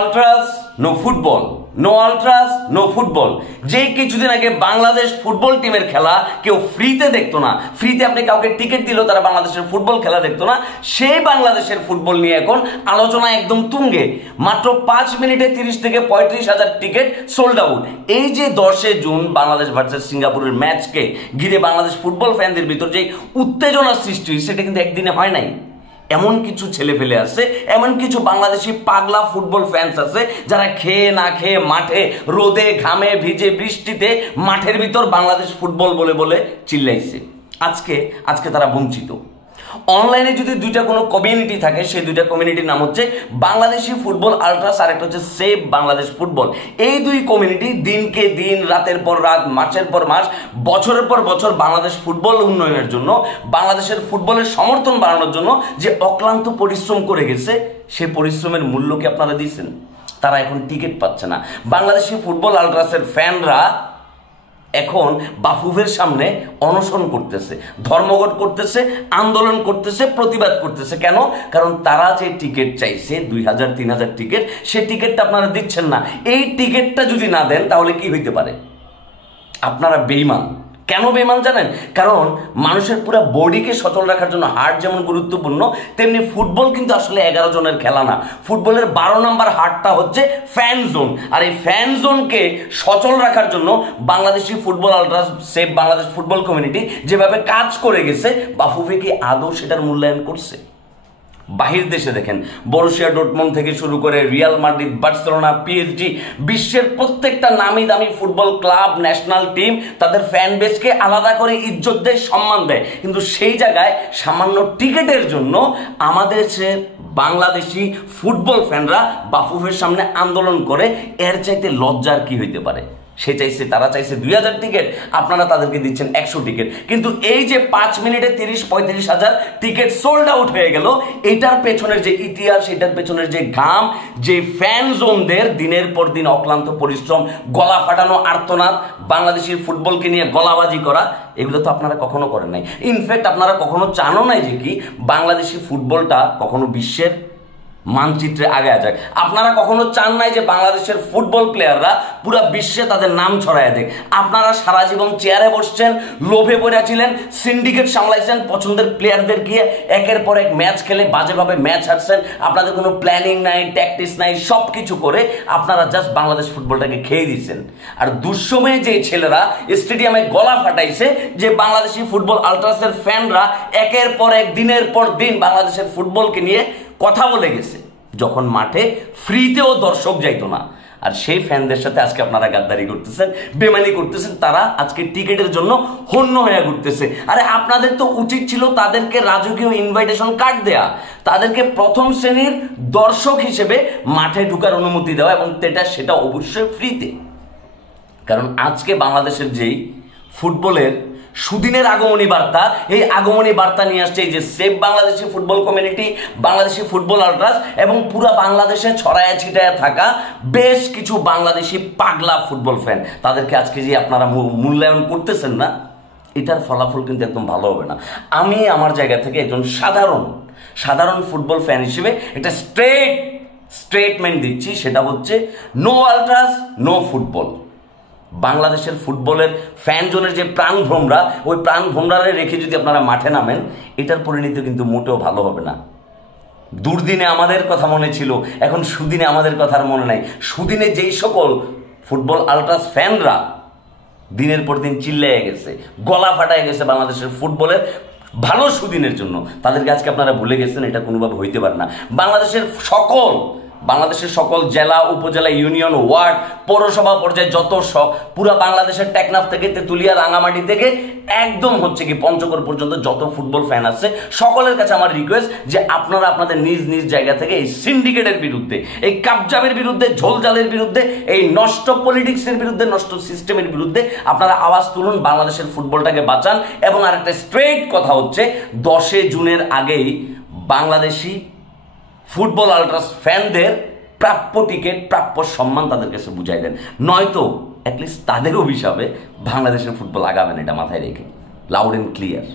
আলট্রাস no football, no ultras no football. যে কিছুদিন আগে বাংলাদেশ ফুটবল টিমের খেলা কেউ ফ্রিতে দেখতো না, ফ্রিতে আপনি কাউকে টিকিট দিলেও তারা বাংলাদেশের ফুটবল খেলা দেখতো না, সেই বাংলাদেশের ফুটবল নিয়ে এখন আলোচনা একদম তুঙ্গে। মাত্র 5 মিনিটে 30 থেকে 35,000 টিকিট সোল্ড আউট। এই যে 10 জুন বাংলাদেশ ভার্সেস সিঙ্গাপুরের ম্যাচকে ঘিরে বাংলাদেশ ফুটবল ফ্যানদের ভিতর যে উত্তেজনার সৃষ্টি হয়েছে, সেটা কিন্তু একদিনে হয় নাই। এমন কিছু ছেলে ফেলে আছে, এমন কিছু বাংলাদেশি পাগলা ফুটবল ফ্যান্স আছে যারা খেয়ে না খেয়ে মাঠে রোদে ঘামে ভিজে বৃষ্টিতে মাঠের ভিতর বাংলাদেশ ফুটবল বলে বলে চিল্লাইছে। আজকে তারা বঞ্চিত। অনলাইনে যদি দুইটা কোনো কমিউনিটি থাকে, সেই দুইটা কমিউনিটির নাম হচ্ছে বাংলাদেশি ফুটবল আলট্রাস আর একটা হচ্ছে সেভ বাংলাদেশ ফুটবল। এই দুই কমিউনিটি দিনকে দিন, রাতের পর রাত, মাসের পর মাস, বছরের পর বছর বাংলাদেশ ফুটবল উন্নয়নের জন্য, বাংলাদেশের ফুটবলের সমর্থন বাড়ানোর জন্য যে অক্লান্ত পরিশ্রম করে গেছে, সে পরিশ্রমের মূল্য কি আপনারা দিয়েছেন? তারা এখন টিকিট পাচ্ছে না। বাংলাদেশি ফুটবল আলট্রাসের ফ্যানরা এখন বাফুফের সামনে অনশন করতেছে, ধর্মঘট করতেছে, আন্দোলন করতেছে, প্রতিবাদ করতেছে। কেন? কারণ তারা যে টিকিট চাইছে 2,000-3,000 টিকিট, সে টিকিটটা আপনারা দিচ্ছেন না। এই টিকিটটা যদি না দেন তাহলে কি হইতে পারে? আপনারা বেঈমান। কেন বেঈমান জানেন? কারণ মানুষের পুরো বডিকে সচল রাখার জন্য হার্ট যেমন গুরুত্বপূর্ণ, তেমনি ফুটবল কিন্তু আসলে 11 জনের খেলা না। ফুটবলের 12 নম্বর হার্টটা হচ্ছে ফ্যান জোন। আর এই ফ্যান জোনকে সচল রাখার জন্য Bangladeshi football আলট্রাস save Bangladesh football community যেভাবে কাজ করে গেছে, বাফুফে কি আদৌ সেটার মূল্যায়ন করছে? বাহির দেশে দেখেন, বরুসিয়া ডর্টমুন্ড থেকে শুরু করে রিয়াল মাদ্রিদ, বার্সেলোনা, পিএসজি, বিশ্বের প্রত্যেকটা নামি দামি ফুটবল ক্লাব, ন্যাশনাল টিম তাদের ফ্যান বেসকে আলাদা করে ইজ্জত দেয়, সম্মান দেয়। কিন্তু সেই জায়গায় সামান্য টিকিটের জন্য আমাদের সে বাংলাদেশি ফুটবল ফ্যানরা বাফুফের সামনে আন্দোলন করে, এর চাইতে লজ্জার কি হইতে পারে? তারা চাইছে 2,000 টিকিট, আপনারা তাদেরকে দিচ্ছেন 100 টিকিট। কিন্তু এই যে 5 মিনিটে 30-35,000 টিকিট সোল্ড আউট হয়ে গেল, এটার পেছনের যে ইতিহাস, এটার পেছনের যে ঘাম, যে ফ্যান জোনদের দিনের পর দিন অক্লান্ত পরিশ্রম, গলা ফাটানো আর্তনাদ, বাংলাদেশের ফুটবলকে নিয়ে গলাবাজি করা, এগুলো তো আপনারা কখনো করেন নাই। ইনফ্যাক্ট আপনারা কখনো জানো নাই যে কি বাংলাদেশি ফুটবলটা কখনো বিশ্বের মানচিত্রে আগে যাক। আপনারা কখনো চান নাই যে বাংলাদেশের ফুটবল প্লেয়াররা পুরো বিশ্বে তাদের নাম ছড়ায় দেখ। আপনারা সারা জীবন চেয়ারে বসছেন, লোভে পড়েছিলেন, সিন্ডিকেট সামলাইছেন, পছন্দের প্লেয়ারদের গিয়ে একের পর এক ম্যাচ খেলে বাজেভাবে ম্যাচ হারছেন। আপনাদের কোনো প্ল্যানিং নাই, ট্যাকটিক্স নাই, সব কিছু করে আপনারা জাস্ট বাংলাদেশ ফুটবলটাকে খেয়ে দিচ্ছেন। আর দুঃসময়ে যে ছেলেরা স্টেডিয়ামে গলা ফাটাইছে, যে বাংলাদেশি ফুটবল আলট্রাসের ফ্যানরা একের পর এক, দিনের পর দিন বাংলাদেশের ফুটবলকে নিয়ে কথা বলে গেছে, যখন মাঠে ফ্রিতেও দর্শক যাইতো না। আর সেই ফ্যানদের সাথে আজকে আপনারা গাদ্দারি করতেছেন, বেমানি করতেছেন। তারা আজকে টিকিটের জন্য হন্য হয়ে ঘুরতেছে। আরে আপনাদের তো উচিত ছিল তাদেরকে রাজকীয় ইনভাইটেশন কার্ড দেয়া, তাদেরকে প্রথম শ্রেণীর দর্শক হিসেবে মাঠে ঢুকার অনুমতি দেওয়া, এবং সেটা অবশ্যই ফ্রিতে। কারণ আজকে বাংলাদেশের যেই ফুটবলের সুদিনের আগমনী বার্তা, এই আগমনী বার্তা নিয়ে আসছে এই যে save Bangladeshi football community, Bangladeshi football আলট্রাস এবং পুরো বাংলাদেশে ছড়ায়া ছিটায়া থাকা বেশ কিছু বাংলাদেশি পাগলা ফুটবল ফ্যান। তাদেরকে আজকে যে আপনারা মূল্যায়ন করতেছেন না, এটার ফলাফল কিন্তু একদম ভালো হবে না। আমি আমার জায়গা থেকে একজন সাধারণ ফুটবল ফ্যান হিসেবে একটা স্টেটমেন্ট দিচ্ছি, সেটা হচ্ছে নো আলট্রাস নো ফুটবল। বাংলাদেশের ফুটবলের ফ্যান জোনের যে প্রাণভ্রমরা, ওই প্রাণভ্রমরারে রেখে যদি আপনারা মাঠে নামেন, এটার পরিণতি কিন্তু মোটেও ভালো হবে না। দুর্দিনে আমাদের কথা মনে ছিল, এখন সুদিনে আমাদের কথা আর মনে নাই। সুদিনে যেই সকল ফুটবল আলট্রাস ফ্যানরা দিনের পর দিন চিল্লায় গেছে, গলা ফাটায় গেছে বাংলাদেশের ফুটবলের ভালো সুদিনের জন্য, তাদেরকে আজকে আপনারা ভুলে গেছেন। এটা কোনোভাবে হইতে পারে না। বাংলাদেশের সকল জেলা, উপজেলা, ইউনিয়ন, ওয়ার্ড, পৌরসভা পর্যায়ে যত পুরো বাংলাদেশের টেকনাফ থেকে তেতুলিয়া, রাঙামাটি থেকে একদম হচ্ছে কি পঞ্চগড় পর্যন্ত যত ফুটবল ফ্যান আছে, সকলের কাছে আমার রিকোয়েস্ট যে আপনারা আপনাদের নিজ নিজ জায়গা থেকে এই সিন্ডিকেটের বিরুদ্ধে, এই কাবজাবের বিরুদ্ধে, ঝোলজালের বিরুদ্ধে, এই নষ্ট পলিটিক্সের বিরুদ্ধে, নষ্ট সিস্টেমের বিরুদ্ধে আপনারা আওয়াজ তুলুন, বাংলাদেশের ফুটবলটাকে বাঁচান। এবং আরেকটা স্ট্রেট কথা হচ্ছে, 10 জুনের আগেই বাংলাদেশি ফুটবল আলট্রাস ফ্যানদের প্রাপ্য টিকিট, প্রাপ্য সম্মান তাদের কাছে বুঝাই দেন, নয়তো অ্যাটলিস্ট তাদের অভিশাপে বাংলাদেশের ফুটবল আগাবেন। এটা মাথায় রেখে লাউড এন্ড ক্লিয়ার।